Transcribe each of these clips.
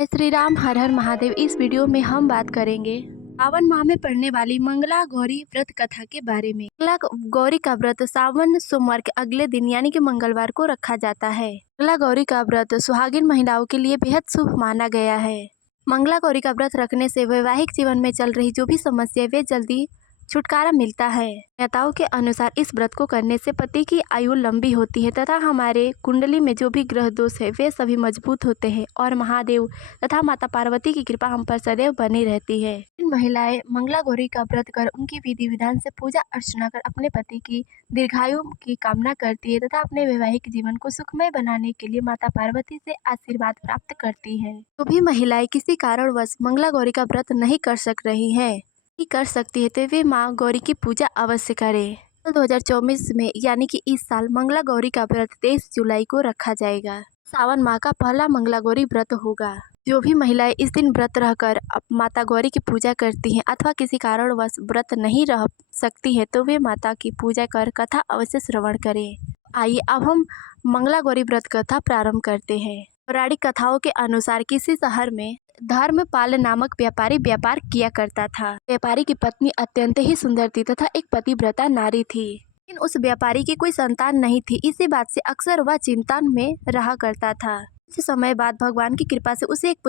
जय श्री राम, हर हर महादेव। इस वीडियो में हम बात करेंगे सावन माह में पड़ने वाली मंगला गौरी व्रत कथा के बारे में। मंगला गौरी का व्रत सावन सोमवार के अगले दिन यानी कि मंगलवार को रखा जाता है। मंगला गौरी का व्रत सुहागिन महिलाओं के लिए बेहद शुभ माना गया है। मंगला गौरी का व्रत रखने से वैवाहिक जीवन में चल रही जो भी समस्या वे जल्दी छुटकारा मिलता है। नेताओं के अनुसार इस व्रत को करने से पति की आयु लंबी होती है तथा हमारे कुंडली में जो भी ग्रह दोष है वे सभी मजबूत होते हैं और महादेव तथा माता पार्वती की कृपा हम पर सदैव बनी रहती है। इन महिलाएं मंगला गौरी का व्रत कर उनकी विधि विधान से पूजा अर्चना कर अपने पति की दीर्घायु की कामना करती है तथा अपने वैवाहिक जीवन को सुखमय बनाने के लिए माता पार्वती से आशीर्वाद प्राप्त करती है। जो भी महिलाएं किसी कारणवश मंगला गौरी का व्रत नहीं कर सक रही है कर सकती है तो वे माँ गौरी की पूजा अवश्य करें। 2024 में यानी कि इस साल मंगला गौरी का व्रत 23 जुलाई को रखा जाएगा। सावन माह का पहला मंगला गौरी व्रत होगा। जो भी महिलाएं इस दिन व्रत रहकर माता गौरी की पूजा करती हैं अथवा किसी कारणवश व्रत नहीं रह सकती है तो वे माता की पूजा कर कथा अवश्य श्रवण करें। आइए अब हम मंगला गौरी व्रत कथा प्रारंभ करते हैं। पौराणिक कथाओं के अनुसार किसी शहर में धर्मपाल नामक व्यापारी व्यापार किया करता था। व्यापारी की पत्नी अत्यंत ही सुंदर थी तथा एक पतिव्रता नारी थी, लेकिन उस व्यापारी की कोई संतान नहीं थी। इसी बात से अक्सर वह चिंता में रहा करता था। कुछ समय बाद भगवान की कृपा से उसे एक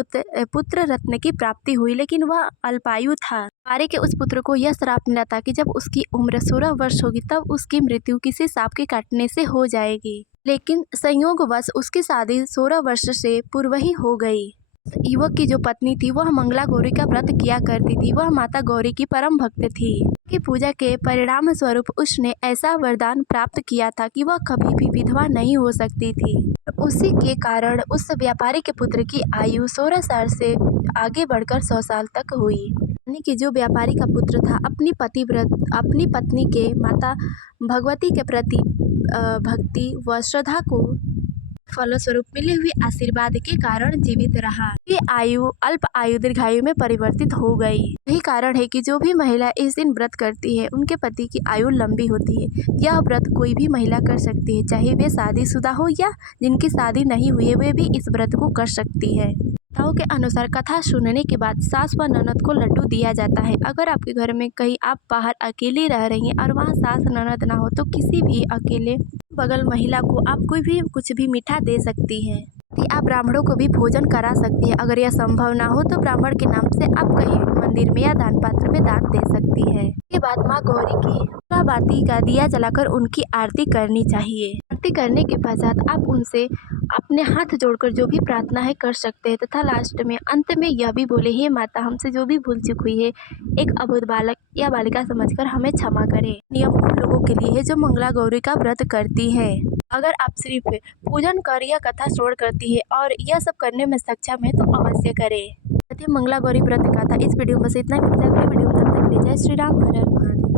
पुत्र रत्न की प्राप्ति हुई, लेकिन वह अल्पायु था। व्यापारी के उस पुत्र को यह श्राप मिला था कि जब उसकी उम्र 16 वर्ष होगी तब उसकी मृत्यु किसी सांप के काटने से हो जाएगी, लेकिन संयोगवश उसकी शादी 16 वर्ष से पूर्व ही हो गई। युवक की जो पत्नी थी वह मंगला गौरी का व्रत किया करती थी। वह माता गौरी की परम भक्त थी। की पूजा के परिणाम स्वरूप उसने ऐसा वरदान प्राप्त किया था कि वह कभी भी विधवा नहीं हो सकती थी। उसी के कारण उस व्यापारी के पुत्र की आयु 16 साल से आगे बढ़कर 100 साल तक हुई। यानी कि जो व्यापारी का पुत्र था अपनी पत्नी के माता भगवती के प्रति भक्ति व श्रद्धा को फलस्वरूप मिले हुए आशीर्वाद के कारण जीवित रहा। ये आयु अल्प आयु दीर्घायु में परिवर्तित हो गई। यही कारण है कि जो भी महिला इस दिन व्रत करती है उनके पति की आयु लंबी होती है। यह व्रत कोई भी महिला कर सकती है, चाहे वे शादीशुदा हो या जिनकी शादी नहीं हुई है वे भी इस व्रत को कर सकती है। कथाओं के अनुसार कथा सुनने के बाद सास व ननद को लड्डू दिया जाता है। अगर आपके घर में कहीं आप बाहर अकेले रह रही हैं और वहाँ सास ननद ना हो तो किसी भी अकेले बगल महिला को आप कोई भी कुछ भी मीठा दे सकती हैं। आप ब्राह्मणों को भी भोजन करा सकती है। अगर यह संभव ना हो तो ब्राह्मण के नाम से आप कहीं मंदिर में या दान पात्र में दान दे सकती है। इसके बाद माँ गौरी की बाती का दिया जलाकर उनकी आरती करनी चाहिए। आरती करने के पश्चात आप उनसे अपने हाथ जोड़कर जो भी प्रार्थना है कर सकते हैं तथा लास्ट में अंत में यह भी बोले, हे माता हमसे जो भी भूल चूक हुई है एक अबोध बालक या बालिका समझकर हमें क्षमा करें। नियम उन लोगों के लिए है जो मंगला गौरी का व्रत करती है। अगर आप सिर्फ पूजन कर या कथा श्रवण करती है और यह सब करने में सक्षम है तो अवश्य करें। मंगला गौरी व्रत कथा इस वीडियो में बस इतना ही। वीडियो में तब तक के लिए जय श्री राम, हर हर महादेव।